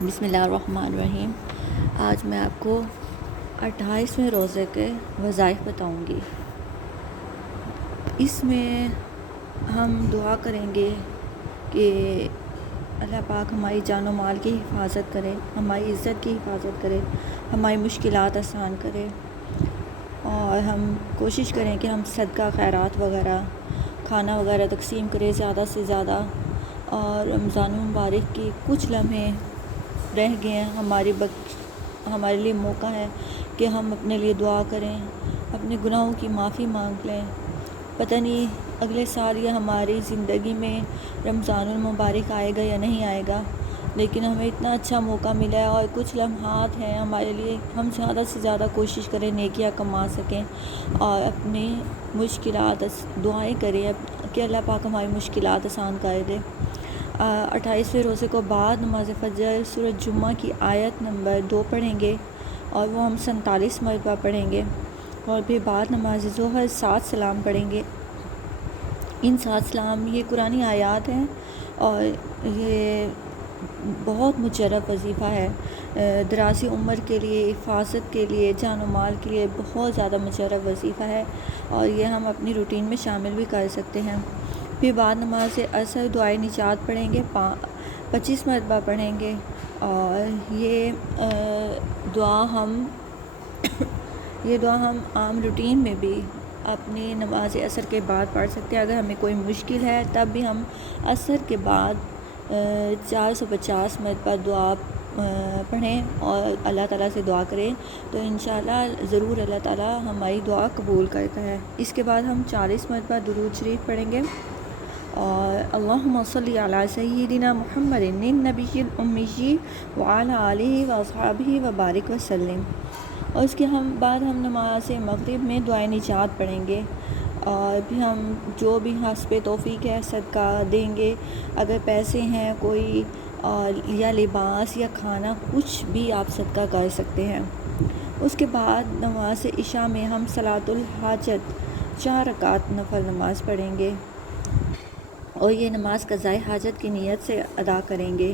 بسم اللہ الرحمن الرحیم۔ آج میں آپ کو 28ویں روزے کے وظائف بتاؤں گی۔ اس میں ہم دعا کریں گے کہ اللہ پاک ہماری جان و مال کی حفاظت کرے، ہماری عزت کی حفاظت کرے، ہماری مشکلات آسان کرے، اور ہم کوشش کریں کہ ہم صدقہ خیرات وغیرہ کھانا وغیرہ تقسیم کریں زیادہ سے زیادہ۔ اور رمضان المبارک کی کچھ لمحے رہ گئے ہیں، ہمارے لیے موقع ہے کہ ہم اپنے لیے دعا کریں، اپنے گناہوں کی معافی مانگ لیں۔ پتہ نہیں اگلے سال یا ہماری زندگی میں رمضان المبارک آئے گا یا نہیں آئے گا، لیکن ہمیں اتنا اچھا موقع ملا ہے اور کچھ لمحات ہیں ہمارے لیے، ہم زیادہ سے زیادہ کوشش کریں نیکیاں کما سکیں اور اپنی مشکلات دعائیں کریں کہ اللہ پاک ہماری مشکلات آسان کر دے۔ 28ویں روزے کو بعد نماز فجر سورۃ جمعہ کی آیت نمبر 2 پڑھیں گے، اور وہ ہم 47 مرتبہ پڑھیں گے، اور پھر بعد نماز ظہر 7 سلام پڑھیں گے۔ ان 7 سلام یہ قرآنی آیات ہیں اور یہ بہت مجرب وظیفہ ہے، دراز عمر کے لیے، حفاظت کے لیے، جان و مال کے لیے بہت زیادہ مجرب وظیفہ ہے، اور یہ ہم اپنی روٹین میں شامل بھی کر سکتے ہیں۔ پھر بعد نماز عصر دعائے نجات پڑھیں گے، 25 مرتبہ پڑھیں گے، اور یہ دعا ہم عام روٹین میں بھی اپنی نماز عصر کے بعد پڑھ سکتے ہیں۔ اگر ہمیں کوئی مشکل ہے تب بھی ہم عصر کے بعد 450 مرتبہ دعا پڑھیں اور اللہ تعالیٰ سے دعا کریں، تو انشاءاللہ ضرور اللہ تعالیٰ ہماری دعا قبول کرتا ہے۔ اس کے بعد ہم 40 مرتبہ درود شریف پڑھیں گے، اور اللہم صلی علی سیدنا محمد النبی الامی وعلی آلہ واصحابہ وبارک وسلم۔ اور اس کے بعد ہم نماز مغرب میں دعائے نجات پڑھیں گے، اور پھر ہم جو بھی حسب توفیق ہے صدقہ دیں گے، اگر پیسے ہیں کوئی یا لباس یا کھانا، کچھ بھی آپ صدقہ کر سکتے ہیں۔ اس کے بعد نماز عشاء میں ہم صلاۃ الحاجت 4 رکعت نفل نماز پڑھیں گے، اور یہ نماز قضائے حاجت کی نیت سے ادا کریں گے،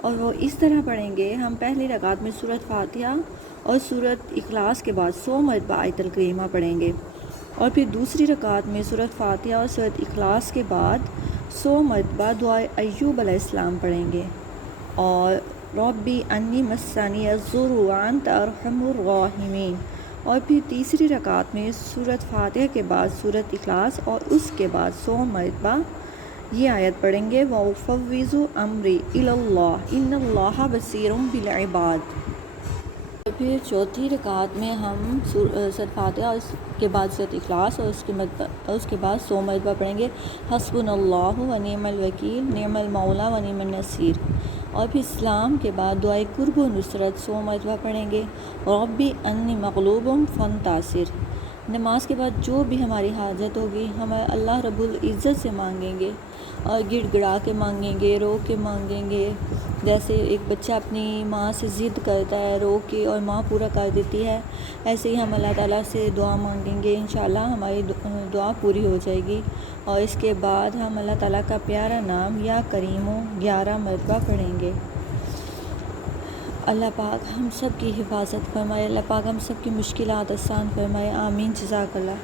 اور وہ اس طرح پڑھیں گے۔ ہم پہلی رکعت میں سورۃ فاتحہ اور سورۃ اخلاص کے بعد 100 مرتبہ آیت الکریمہ پڑھیں گے، اور پھر دوسری رکعت میں سورۃ فاتحہ اور سورۃ اخلاص کے بعد 100 مرتبہ دعائے ایوب علیہ السلام پڑھیں گے، اور ربی انی مسنی الضر وانت ارحم الراحمین، اور پھر تیسری رکعت میں سورۃ فاتحہ کے بعد سورۃ اخلاص اور اس کے بعد 100 مرتبہ یہ آیت پڑھیں گے، وَأُفَوِّضُ أَمْرِي إِلَى اللَّهِ إِنَّ اللَّهَ بَصِيرٌ بِالْعِبَادِ۔ اور پھر چوتھی رکعت میں ہم سورۃ فاتحہ اور اس کے بعد سورۃ اخلاص اور اس کے بعد 100 مرتبہ پڑھیں گے، حسبنا اللہ ونعم الوکیل نعم المولا ونعم النصیر۔ اور پھر اسلام کے بعد دعائے قرب و نصرت 100 مرتبہ پڑھیں گے، ربی انی مغلوب فانتصر۔ نماز کے بعد جو بھی ہماری حاجت ہوگی ہم اللہ رب العزت سے مانگیں گے، اور گڑ گڑا کے مانگیں گے، رو کے مانگیں گے، جیسے ایک بچہ اپنی ماں سے ضد کرتا ہے رو کے اور ماں پورا کر دیتی ہے، ایسے ہی ہم اللہ تعالیٰ سے دعا مانگیں گے، انشاءاللہ ہماری دعا پوری ہو جائے گی۔ اور اس کے بعد ہم اللہ تعالیٰ کا پیارا نام یا کریمو 11 مرتبہ پڑھیں گے۔ اللہ پاک ہم سب کی حفاظت فرمائے، اللہ پاک ہم سب کی مشکلات آسان فرمائے، آمین، جزاک اللہ۔